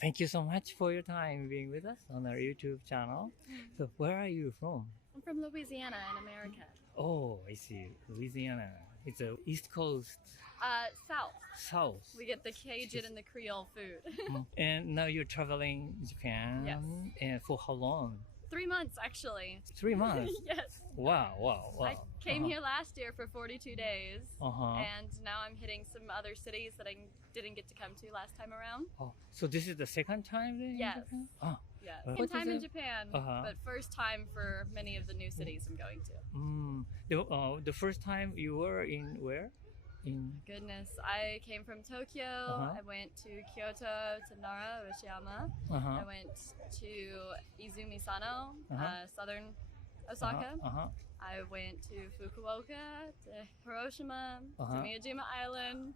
Thank you so much for your time being with us on our YouTube channel. So, where are you from? I'm from Louisiana in America. Oh, I see. Louisiana. It's a East Coast, South. South. We get the Cajun and the Creole food. And now you're traveling Japan. Yes. And for how long? 3 months, actually. 3 months. Yes. Wow. I came here last year for 42 days, Uh-huh. and now I'm hitting some other cities that I didn't get to come to last time around. Oh, so this is the second time then? in Yes. Japan? Oh. Yeah, What second is time in it? Japan, Uh-huh. but first time for many of the new cities I'm going to. The first time you were in where? In Goodness, I came from Tokyo. Uh-huh. I went to Kyoto, to Nara, Yoshiyama. I went to Izumi Sano, Uh-huh. southern Osaka. Uh-huh. I went to Fukuoka, to Hiroshima, Uh-huh. to Miyajima Island.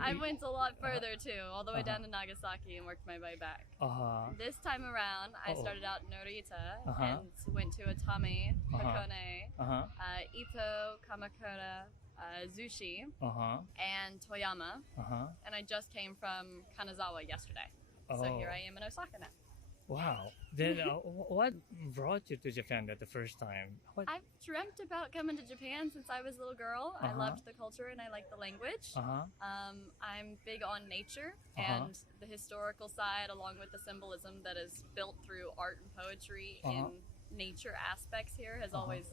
I went a lot further too, all the way down to Nagasaki and worked my way back. Uh-huh. This time around, I Uh-oh. started out in Norita Uh-huh. and went to Atami, Uh-huh. Hakone, Uh-huh. Ito, Kamakura, Zushi, Uh-huh. and Toyama. Uh-huh. And I just came from Kanazawa yesterday. So Oh. here I am in Osaka now. Wow. Then what brought you to Japan the first time? What? I've dreamt about coming to Japan since I was a little girl. I Uh-huh. loved the culture and I liked the language. Uh-huh. I'm big on nature Uh-huh. and the historical side, along with the symbolism that is built through art and poetry Uh-huh. in nature aspects here has always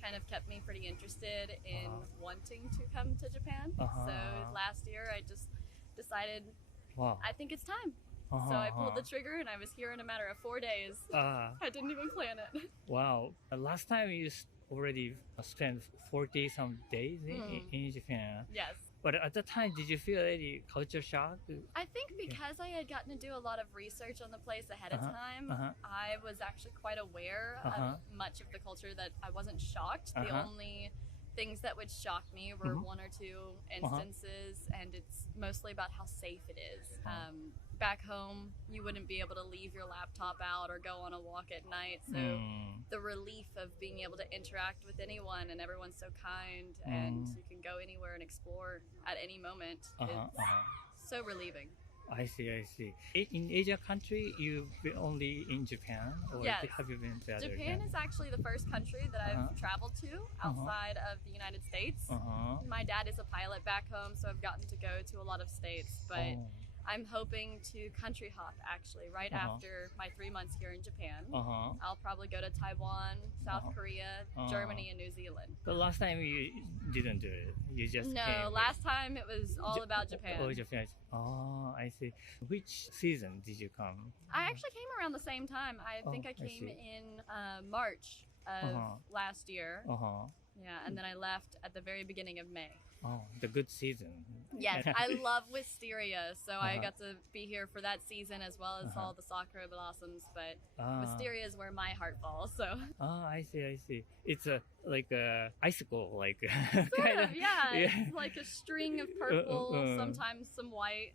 kind of kept me pretty interested in wanting to come to Japan. Uh-huh. So last year I just decided Wow. I think it's time. Uh-huh. So I pulled the trigger and I was here in a matter of 4 days. I didn't even plan it. Wow. Last time you already spent 40 some days in Japan. Yes. But at the time, did you feel any culture shock? I think because I had gotten to do a lot of research on the place ahead of time, I was actually quite aware of much of the culture that I wasn't shocked. The only things that would shock me were one or two instances, and it's mostly about how safe it is. Back home, you wouldn't be able to leave your laptop out or go on a walk at night. So the relief of being able to interact with anyone and everyone's so kind and you can go anywhere and explore at any moment is so relieving. I see. In Asia country, you've been only in Japan? Or Yes. have you been to other Japan is actually the first country that I've traveled to outside of the United States. My dad is a pilot back home, so I've gotten to go to a lot of states, but I'm hoping to country hop actually right after my 3 months here in Japan. I'll probably go to Taiwan, South Korea, Germany, and New Zealand. The last time you didn't do it. You just No, came. last time it was all about Japan. Oh, Japan. Oh, I see. Which season did you come? I actually came around the same time. I think I came see. in March of last year. Yeah, and then I left at the very beginning of May. Oh, the good season. Yes, I love wisteria, so I got to be here for that season as well as all the sakura blossoms. But wisteria is where my heart falls. So Oh, I see. It's like a icicle, like sort of, yeah. It's like a string of purple, sometimes some white.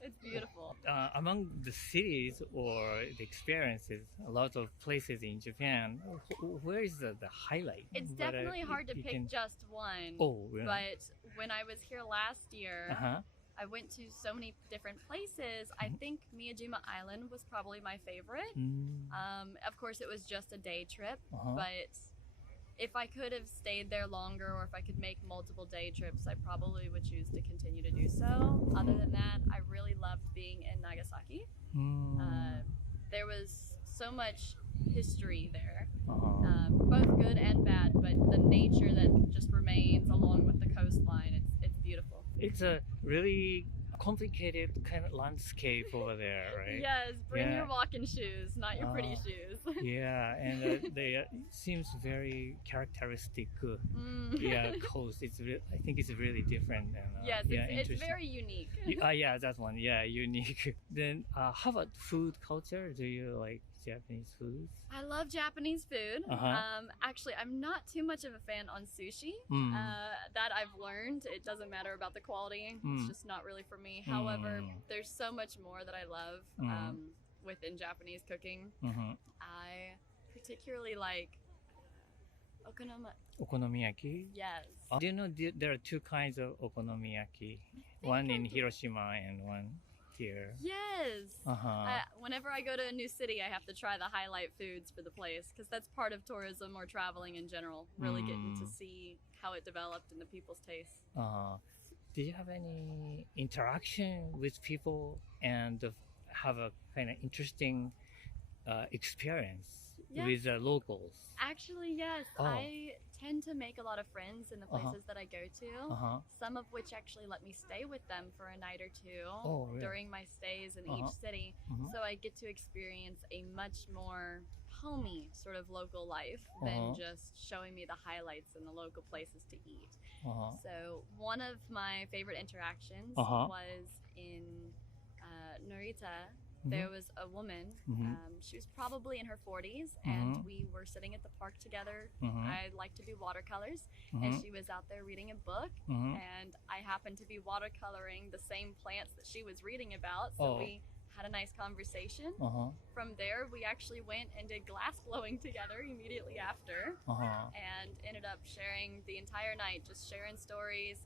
It's beautiful. Among the cities or the experiences, a lot of places in Japan, where is the highlight? It's But, definitely hard to you pick can- just one. Oh, yeah. But when I was here last year, I went to so many different places. I think Miyajima Island was probably my favorite. Of course, it was just a day trip, but if I could have stayed there longer or if I could make multiple day trips, I probably would choose to continue to do so. Other than that, I really loved being in Nagasaki. There was so much history there, both good and bad, but the nature that just remains along with the coastline, it's beautiful. It's a really complicated kind of landscape over there, right? Yes, bring Yeah. your walking shoes, not your pretty shoes. Yeah, and they seems very characteristic. Coast. I think it's really different. And, Yes, it's interesting. very unique. Yeah, that one. Yeah, unique. Then, how about food culture? Do you like Japanese food? I love Japanese food. Actually, I'm not too much of a fan on sushi. That I've learned. It doesn't matter about the quality. It's just not really for me. However, there's so much more that I love within Japanese cooking. I particularly like Okonomiyaki? Yes. Do you know there are two kinds of okonomiyaki? One in Hiroshima and one here. Yes. Whenever I go to a new city, I have to try the highlight foods for the place because that's part of tourism or traveling in general. Really getting to see how it developed and the people's tastes. Did you have any interaction with people and have a kind of interesting experience with the locals? Actually, yes. I tend to make a lot of friends in the places that I go to, some of which actually let me stay with them for a night or two during my stays in each city. So I get to experience a much more homey sort of local life than just showing me the highlights and the local places to eat. So one of my favorite interactions was in Narita. There was a woman, she was probably in her 40s, and we were sitting at the park together. I like to do watercolors, and she was out there reading a book, and I happened to be watercoloring the same plants that she was reading about, so we had a nice conversation. From there, we actually went and did glass blowing together immediately after, and ended up sharing the entire night, just sharing stories.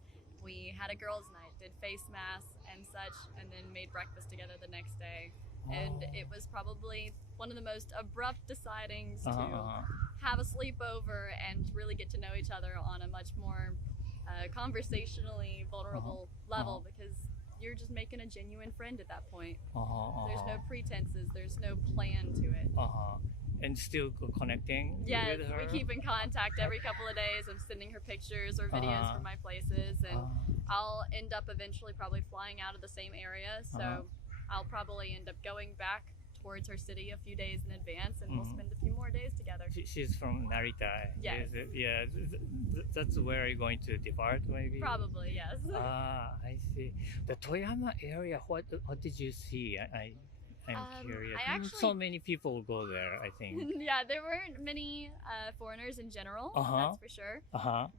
We had a girls' night, did face masks and such, and then made breakfast together the next day. And it was probably one of the most abrupt decidings to have a sleepover and really get to know each other on a much more conversationally vulnerable level, because you're just making a genuine friend at that point. There's no pretenses, there's no plan to it. And still connecting with her? We keep in contact every couple of days. I'm sending her pictures or videos from my places, and I'll end up eventually probably flying out of the same area, so I'll probably end up going back towards her city a few days in advance, and we'll spend a few more days together. She's from Narita. Yes. Yeah, that's where you're going to depart, maybe? Probably, yes. I see. The Toyama area, what did you see? I'm curious. So many people go there, I think. Yeah, there weren't many foreigners in general, that's for sure.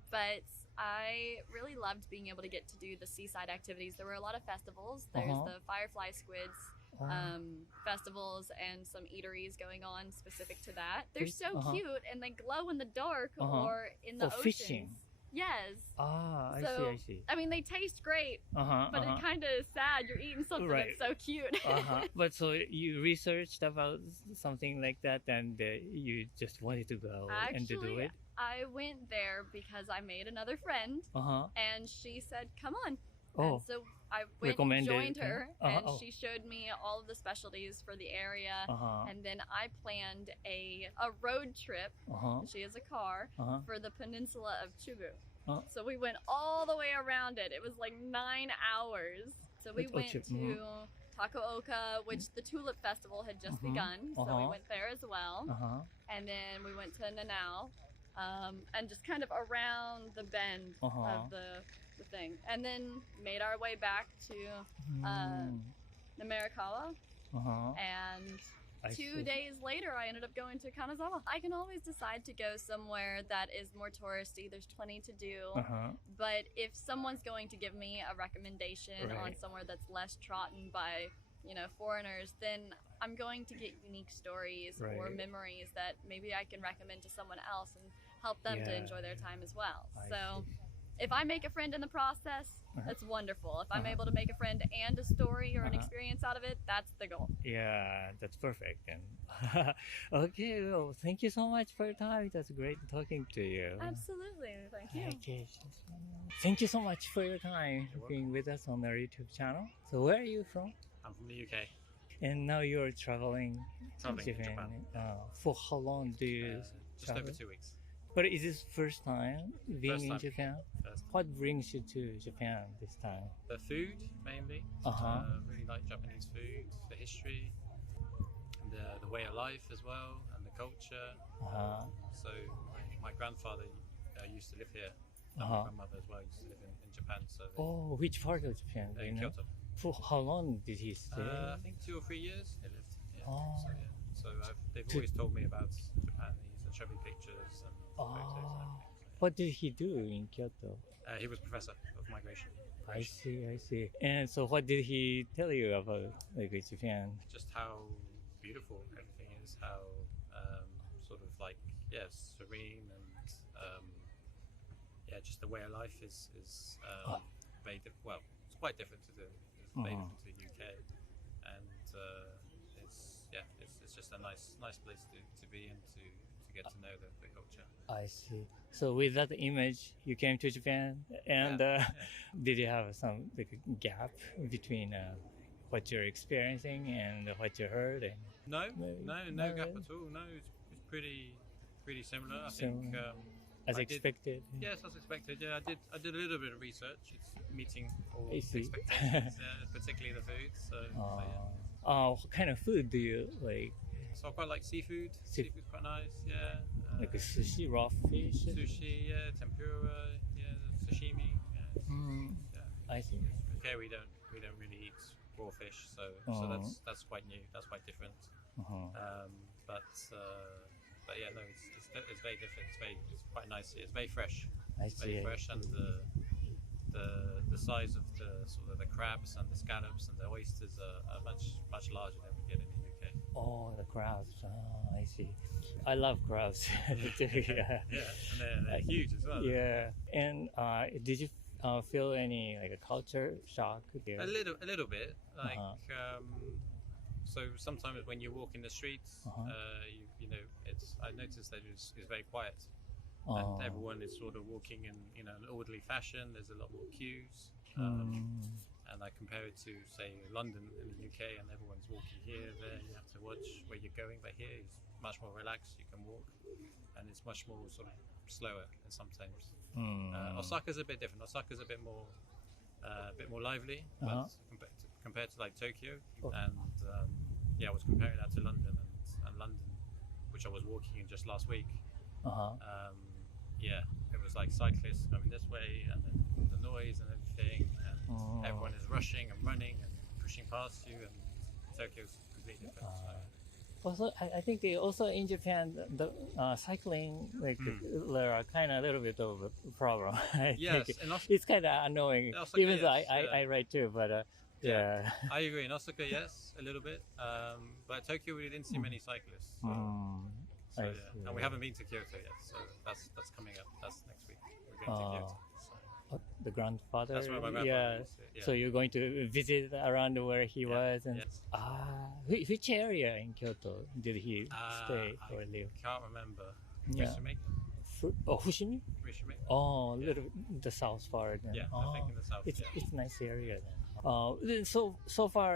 But I really loved being able to get to do the seaside activities. There were a lot of festivals. There's the Firefly Squids festivals and some eateries going on specific to that. They're so cute, and they glow in the dark or in the oceans. Fishing. Yes. I see. I mean, they taste great, but it kind of is sad. You're eating something that's so cute. But so you researched about something like that, and you just wanted to go and to do it? I went there because I made another friend, and she said, "Come on." And so I went and joined her, and she showed me all of the specialties for the area, and then I planned a road trip, she has a car, for the peninsula of Chubu. So we went all the way around it. It was like 9 hours. So we went to Takaoka, which the Tulip Festival had just begun, so we went there as well. And then we went to Nanao, and just kind of around the bend of the thing, and then made our way back to Namerikawa, and 2 days later I ended up going to Kanazawa. I can always decide to go somewhere that is more touristy. There's plenty to do, but if someone's going to give me a recommendation on somewhere that's less trodden by foreigners, then I'm going to get unique stories or memories that maybe I can recommend to someone else and help them to enjoy their time as well. So if I make a friend in the process, that's wonderful. If I'm able to make a friend and a story or an experience out of it, that's the goal. Yeah, that's perfect. And okay, well, thank you so much for your time. It was great talking to you. Absolutely, thank you. Okay. Thank you so much for your time being with us on our YouTube channel. So where are you from? I'm from the UK. And now you're traveling to Japan. For how long do you just over 2 weeks. But is this first time being in Japan? First time. What brings you to Japan this time? The food, mainly. Really like Japanese food, the history, the way of life as well, and the culture. So my grandfather used to live here, and my grandmother as well used to live in Japan. So which part of Japan? in Kyoto. For how long did he stay? I think 2 or 3 years he lived. So they've always told me about Japan. He used to show me pictures and photos and everything. What did he do in Kyoto? He was professor of migration. I see. And so what did he tell you about Japan? Just how beautiful everything is, how sort of like, serene, and just the way of life is very well, it's quite different to the UK. just a nice place to be in to get to know the culture. I see. So with that image, you came to Japan, and did you have some like gap between what you're experiencing and what you heard? And No not gap really? at all. No, it's pretty similar. I Similar. think As I did- expected. yes, as expected. Yeah, I did a little bit of research. It's meeting all I see. expectations, particularly the food. So yeah. What kind of food do you like? So I quite like seafood. Sea- Seafood's quite nice. Yeah. Like a sushi, raw fish? Sushi, yeah, tempura, yeah, sashimi. Yeah. Mm, Yeah. I see. Here we don't really eat raw fish, so that's quite new. That's quite different. Uh-huh. But yeah, no, it's very different. It's quite nice. It's very fresh. I Very see. fresh, and the size of the sort of the crabs and the scallops and the oysters are much larger than we get in the UK. Oh, the crabs. Oh, I see. I love crabs. too, yeah. Yeah, and they're huge as well. Yeah. And did you feel any like a culture shock here? A little bit. Like, Uh-huh. so sometimes when you walk in the streets, Uh-huh. you know, I noticed that it's very quiet, Oh. and everyone is sort of walking in an orderly fashion. There's a lot more queues. And I compare it to, say, London in the UK, and everyone's walking here, there. You have to watch where you're going, but here it's much more relaxed. You can walk, and it's much more sort of slower in sometimes. Osaka's a bit different. Osaka's a bit more lively, Uh-huh. but compared to like Tokyo, Oh. and yeah, I was comparing that to London, and London, which I was walking in just last week. Uh-huh. Yeah, it was like cyclists coming this way, and then the noise and everything, and Oh. everyone is rushing and running and pushing past you, and Tokyo's completely different. Also, I think also in Japan, the cycling, like there are kind of a little bit of a problem. I Yes, think and it's kind of annoying. Osaka, Even though yes, yeah. I ride too, but yeah. I agree. In Osaka, yes, a little bit, but Tokyo we didn't see many cyclists. So, I yeah. see. And we haven't been to Kyoto yet, so that's coming up. That's next week. We're going to Oh. Kyoto. So. The grandfather. That's where my grandfather yeah. is, yeah. So you're going to visit around where he was, and Yes. which area in Kyoto did he stay I or live? can't remember. Yeah. Fushimi? Fushimi. Oh, a little bit the south part. Then. Yeah, oh, I think in the south. it's yeah. it's a nice area then. Then so far,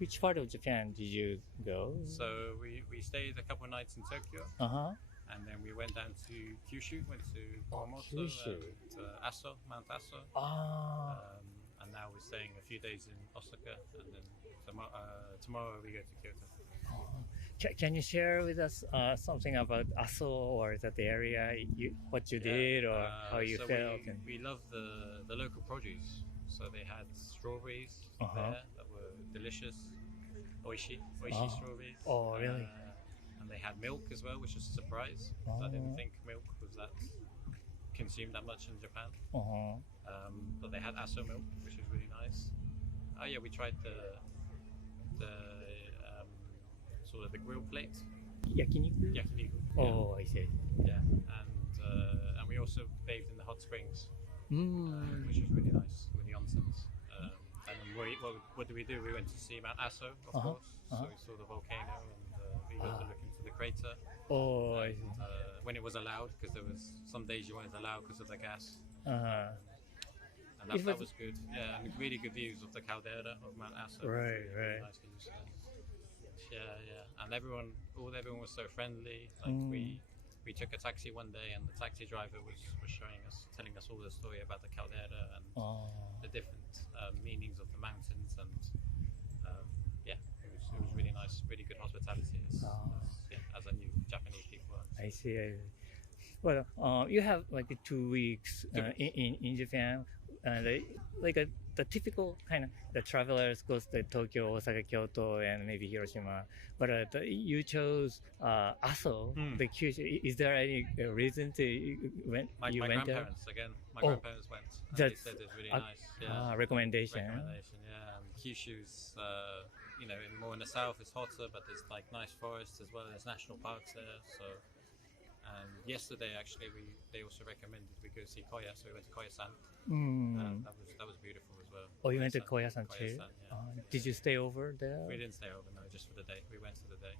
which part of Japan did you go? So we stayed a couple of nights in Tokyo, and then we went down to Kyushu, went to Kumamoto, Kyushu. and Aso, Mount Aso, and now we're staying a few days in Osaka, and then tomorrow we go to Kyoto. Can you share with us something about Aso or that area, what you did or how you so felt? We love the local produce. So they had strawberries there that were delicious, oishi strawberries. Oh, really? And they had milk as well, which was a surprise. I didn't think milk was that consumed that much in Japan. But they had aso milk, which was really nice. Oh yeah, we tried the sort of the grill plate. Yakiniku? Yakiniku. Oh, I see. Yeah, and we also bathed in the hot springs, which was really nice with the onsens. And then what did we do? We went to see Mount Aso, of course. So we saw the volcano, and we got to look into the crater. Oh, I see. When it was allowed, because there was some days you weren't allowed because of the gas. And that was good. Yeah, and really good views of the caldera of Mount Aso. Right, right. Nice views. Yeah. And everyone was so friendly. Like we took a taxi one day, and the taxi driver was telling us all the story about the caldera and the different meanings of the mountains, and it was really nice, really good hospitality. As I knew Japanese people. I see. Well, you have like 2 weeks in Japan, like the typical kind of the travelers goes to Tokyo, Osaka, Kyoto, and maybe Hiroshima. But you chose Aso, the Kyushu. Is there any reason to when my you went there? grandparents again. My grandparents went. And That's they said it's really nice. Yeah. Recommendation. Recommendation, yeah. And Kyushu's, more in the south, it's hotter, but there's like nice forests as well. There's national parks there, so And yesterday, actually, they also recommended we go see Koya, so we went to Koya-san. That was beautiful as well. Oh, you went to Koya-san too? Yeah. Did you stay over there? We didn't stay over, no, just for the day. We went for the day.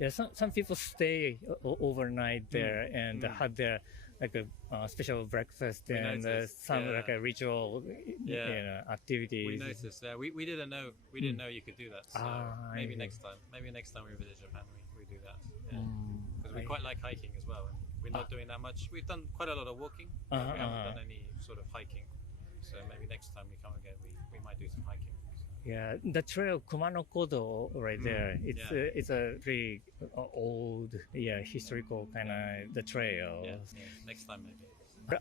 Yeah, some people stay overnight there and had their like a special breakfast and some like a ritual activities. We noticed. We didn't know. We didn't know you could do that. So maybe next time. Maybe next time we visit Japan, we do that. Because we quite like hiking as well. And we're not doing that much. We've done quite a lot of walking. We haven't done any sort of hiking. So maybe next time we come again, we might do some hiking. Yeah, the trail Kumano Kodo right there. It's a very old, historical kind of the trail. Yeah, next time maybe.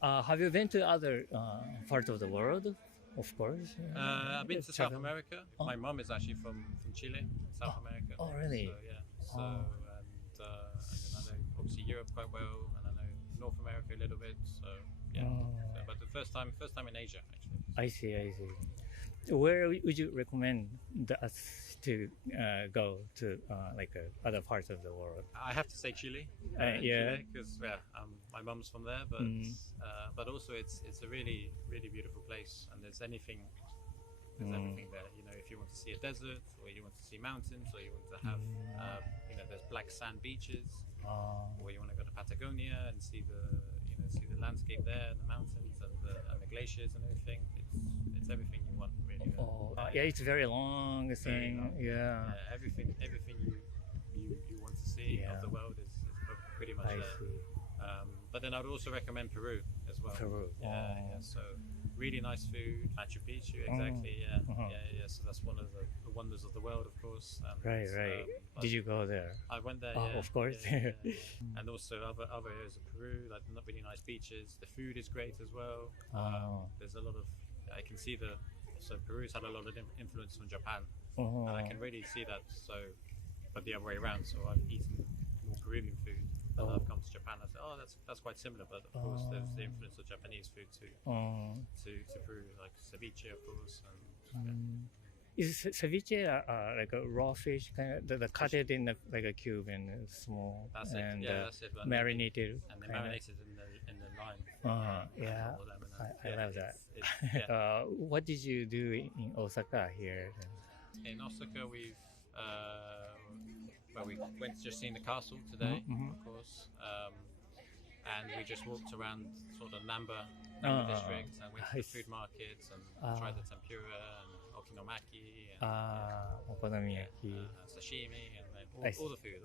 Have you been to other parts of the world? Of course. I've been to South America. My mom is actually from Chile, South America. Oh, really? So yeah. So and then I know obviously Europe quite well, and I know North America a little bit. So yeah. So, but the first time in Asia actually. I see. Where would you recommend us to go to other parts of the world? I have to say Chile. Because my mum's from there, but also it's a really beautiful place, and there's everything there. You know, if you want to see a desert, or you want to see mountains, or you want to have there's black sand beaches, or you want to go to Patagonia and see the landscape there, and the mountains and the glaciers and everything. It's everything you want, really. It's very long thing. Yeah. Everything you want to see of the world is pretty much there. See. But then I'd also recommend Peru as well. Peru. Yeah. So really nice food. Machu Picchu, exactly. So that's one of the wonders of the world, of course. Right. Did you go there? I went there. Of course. And also other areas of Peru, like not really nice beaches. The food is great as well. There's a lot of. I can see so Peru's had a lot of influence from Japan, and I can really see that. So, but the other way around. So I've eaten more Peruvian food, and I've come to Japan. I said, that's quite similar. But of course, there's the influence of Japanese food to Peru, like ceviche, of course. Is ceviche like a raw fish, kind of cut it in like a cube and small, that's and that's it. marinated? And they marinated in the lime. I love that. What did you do in Osaka here? In Osaka, we went to just seeing the castle today, of course, and we just walked around sort of Namba district, and went to the food markets and tried the tempura and okonomiyaki and okonomiyaki, sashimi, and all the food.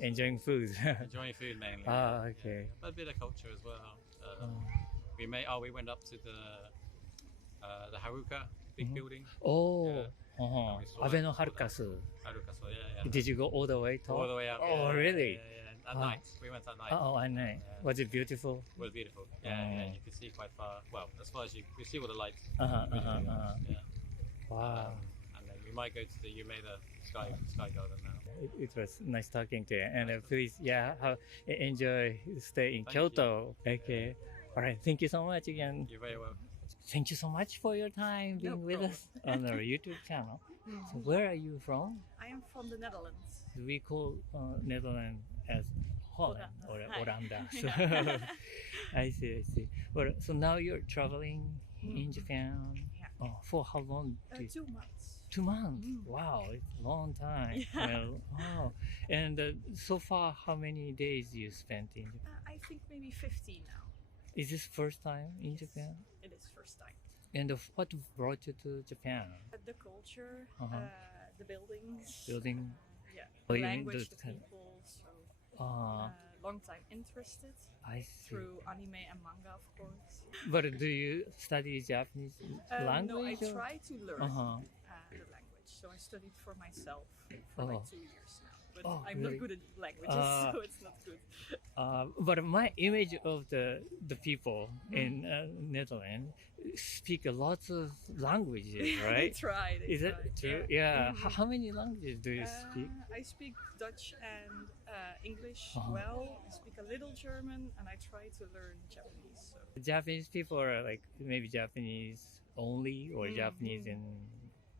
Enjoying food. Enjoying food mainly. Okay. But a bit of culture as well. We went up to the Haruka big building. Abeno Harukasu. Harukasu, yeah. Did you go all the way to? All the way up. Oh, really? Yeah. At night. We went at night. At night. Was it beautiful? It was beautiful. Yeah. You could see quite far. Well, as far as you see all the lights. Yeah. Wow. And then we might go to the Umeda Sky Garden now. It was nice talking to you. And please, enjoy stay in Kyoto. Okay. All right. Thank you so much again. You're very welcome. Thank you so much for your time being with us on our YouTube channel. So where are you from? I am from the Netherlands. We call Netherlands as Holland or Oranda. So I see. Well, so now you're traveling in Japan. Yeah. For how long? 2 months. 2 months. Wow, it's a long time. Yeah. And so far, how many days you spent in Japan? I think maybe 50 now. Is this first time in Japan? It is first time. And what brought you to Japan? The culture, the buildings. Building. The language, the people. So long time interested. I see. Through anime and manga, of course. But do you study Japanese language? No, I try to learn the language. So I studied for myself for like 2 years now. But I'm really? not good at languages, so it's not good. But my image of the people in Netherlands speak lots of languages, right? They try. Is it true? Yeah. How many languages do you speak? I speak Dutch and English well. I speak a little German, and I try to learn Japanese. So. Japanese people are like maybe Japanese only or Japanese in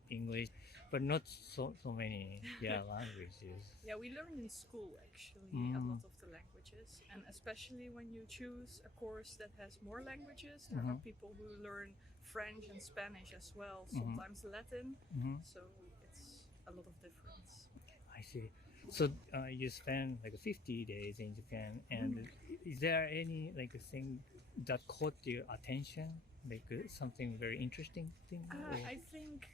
English. but not so many languages. Yeah, we learn in school actually a lot of the languages, and especially when you choose a course that has more languages, there are people who learn French and Spanish as well, sometimes Latin, so it's a lot of difference. I see. So you spend like 50 days in Japan, and is there any like a thing that caught your attention, like something very interesting thing? I think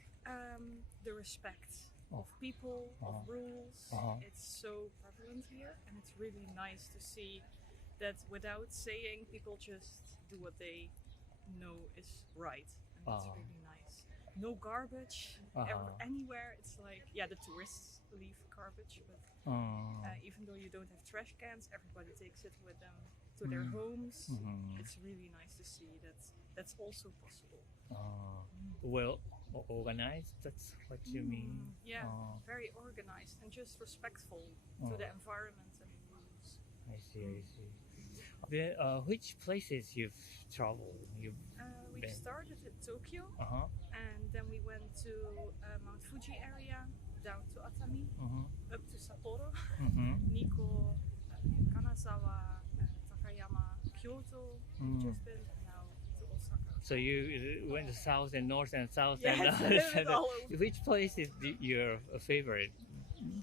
the respect of people, of rules, it's so prevalent here, and it's really nice to see that without saying, people just do what they know is right, and that's really nice. No garbage anywhere. It's like, the tourists leave garbage, but even though you don't have trash cans, everybody takes it with them to their homes. It's really nice to see that that's also possible. Well organized, that's what you mean? Yeah, very organized and just respectful to the environment and the rules. I see. Then, which places you've traveled? We started in Tokyo, and then we went to Mount Fuji area, down to Atami, up to Sapporo, Nikko, Kanazawa, Takayama, Kyoto, we've just been, and now to Osaka. So you went to south and north and south Yes, and all over. Which place is your favorite?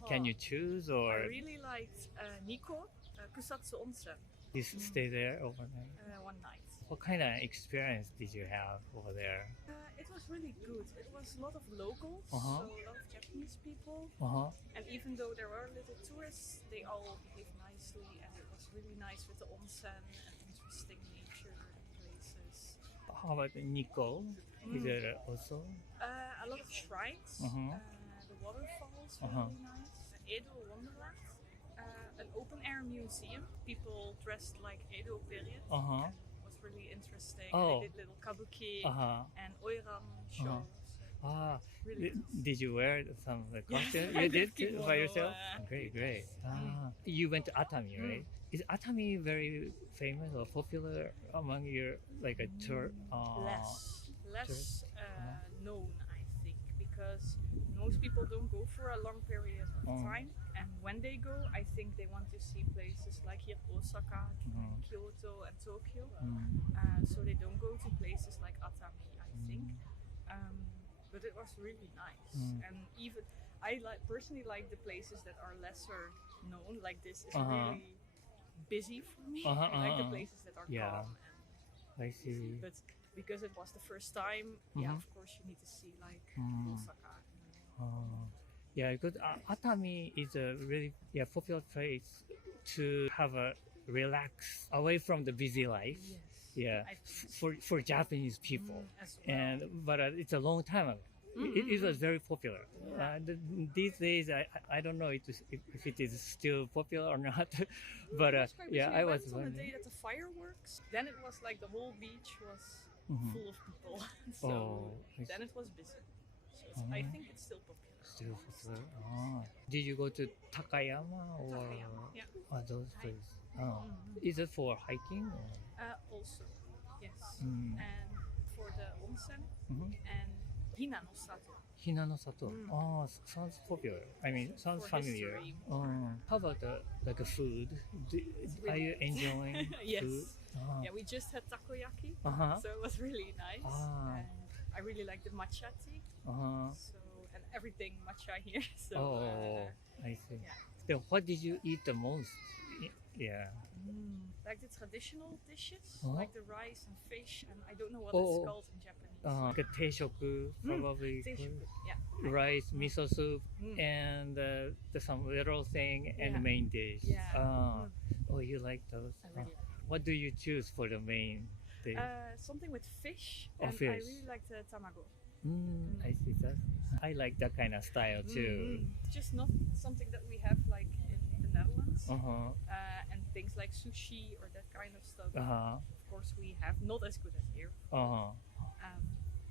Can you choose, or I really liked Nikko, Kusatsu Onsen. you stay there overnight? One night. What kind of experience did you have over there? It was really good. It was a lot of locals, so a lot of Japanese people. And even though there were little tourists, they all behaved nicely, and it was really nice with the onsen and interesting nature and places. How about Nikko? Is there also? A lot of shrines, the waterfalls were really nice. Edo Wonderland, an open air museum. People dressed like Edo period. Was really interesting. They did little kabuki and oiran shows. Really Did you wear some costume? You did by yourself? Great. You went to Atami, right? Is Atami very famous or popular among your like a tour? Less known, I think, because most people don't go for a long period of time, and when they go, I think they want to see places like here Osaka, Kyoto, and Tokyo. So they don't go to places like Atami, I think. But it was really nice, and even I personally like the places that are lesser known. Like this is really busy for me. I like the places that are calm. And I see. but because it was the first time, of course you need to see like Osaka. Yeah, because Atami is a really popular place to have a relax away from the busy life. Yes. Yeah, I think for Japanese people, as well. but it's a long time ago. It was very popular. These days, I don't know if it is still popular or not. But It was quite busy. I was went on the wondering. day that the fireworks. Then it was like the whole beach was full of people. So then it was busy. So I think it's still popular. Still popular. Did you go to Takayama or Takayama, yeah. those places? Is it for hiking? Or? Also, yes. And for the onsen and Hinanosato. Hinanosato. Sounds popular. I mean, sounds For familiar. history. How about the food? Are you enjoying Yes. food? Yeah, we just had takoyaki, so it was really nice. And I really like the matcha tea. So and everything matcha here. So I see. yeah. Then what did you eat the most? Yeah. Like the traditional dishes, Uh-huh. like the rice and fish, and I don't know what it's called in Japanese. Like a teishoku, probably. Teishoku, yeah. Rice, miso soup, and some little thing and Yeah. main dish. Yeah. Oh, you like those? I really like What do you choose for the main dish? something with fish, Oh, and I fish. really like the tamago. I see that. I like that kind of style too. Just not something that we have like in the Netherlands, and things like sushi or that kind of stuff. Of course, we have not as good as here,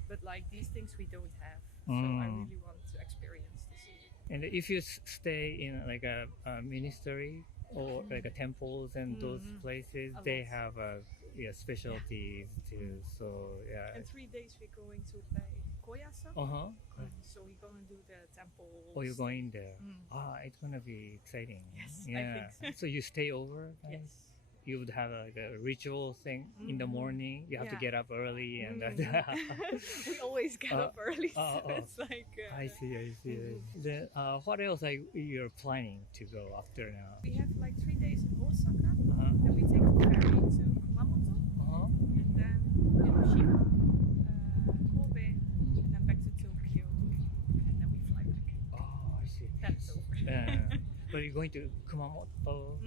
but like these things we don't have. So I really want to experience this. And if you stay in like a ministry or like a temples and those places, A they lot. have specialties too. So yeah. In 3 days we're going to Pai Koyasan. So we're gonna do the temple. Oh, you're going there. It's gonna be exciting. Yes, Yeah. I think So you stay over? Yes. You would have like a ritual thing in the morning. You have to get up early and we always get up early. So it's like. I see. Then what else are you're planning to go after now? We have like 3 days in Osaka. Then we take the ferry to Kumamoto. And then Hiroshima, Kobe, and then back to Tokyo. And then we fly back. Oh, I see. That's all. But you're going to Kumamoto.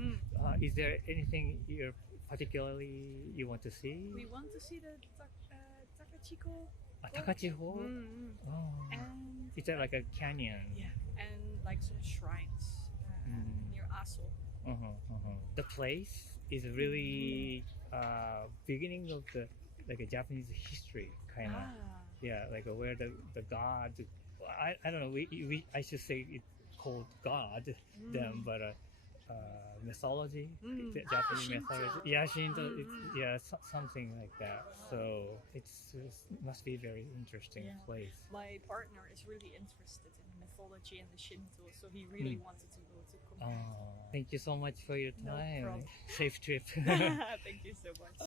Is there anything you're particularly you want to see? We want to see the Takachiko. Takachiho? And is that like a canyon? Yeah, and like some shrines near Aso. The place is really beginning of the like a Japanese history kind of. Yeah, like where the god. I don't know. I should say it's called God them, but mythology, the Japanese mythology. Yeah, Shinto. Something like that. So it must be a very interesting place. My partner is really interested in mythology and the Shinto, so he really wanted to go to Kobe. Thank you so much for your time. No problem. Safe trip. Thank you so much.